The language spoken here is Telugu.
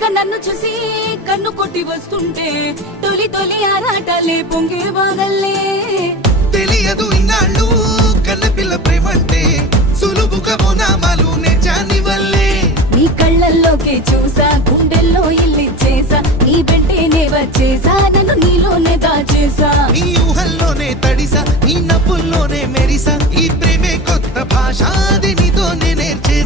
తొలిగా నన్ను చూసి కన్ను కొట్టి వస్తుంటే తొలి తొలి ఆరాటలే పొంగే బాగల్లే తెలియదు ఇన్నాళ్ళు కన్నపిల్ల ప్రేమంటే సులువుగా బోనామాలు నేర్చాని వల్లే నీ కళ్ళల్లోకే చూసా గుండెల్లో ఇల్లిచ్చేసా నీ వెంటనే వచ్చేసా నన్ను నీలోనే దాచేసా నీ ఊహల్లోనే తడిసా నీ నవ్వుల్లోనే మెరిసా ఈ ప్రేమే కొత్త భాష అది నీతో నేను